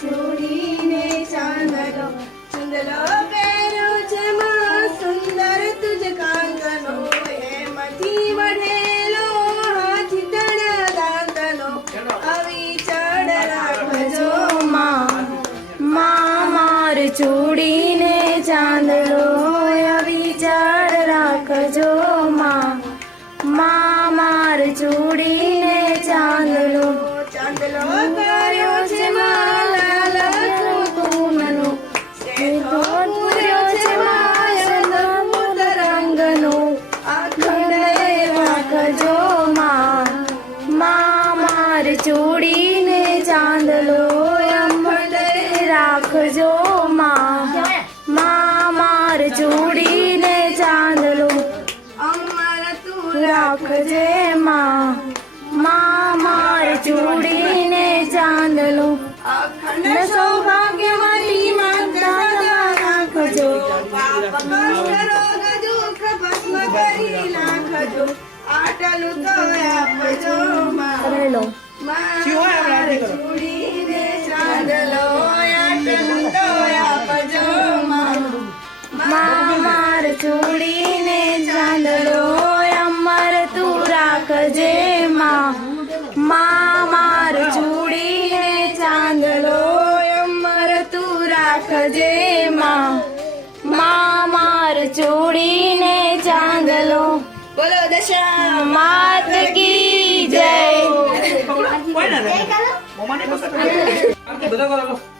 છોડીને ચાંદલો, ચંદલો પહેરો છે માં સુંદર તુજ કાંતનો એમાંથી વઢેલો હાથી તણા આવી ચડ રાખજો છોડીને માર ચૂડીને ચાંદલો રાખજો માં. માં માર ચૂડીને ચાંદલો અમાર તું રાખજે માં. માં માર ચૂડીને ચાંદલો અખંડ સૌભાગ્યવતી માતા રાખજો. પાપ કષ્ટ રોગ ભસ્મ કરી નાખજો. આટલું તો આપજો માં. માર ચૂડીને ચાંદલો અમર તું રાખજે માં. માર ચૂડીને ચાંદલો અમર તું રાખજે માં. માં માર ચૂડીને ચાંદલો. બોલો દશા માત કી જય. બધા કરો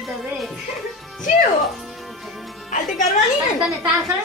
આ તે કરવાની ને. તને તાર છે?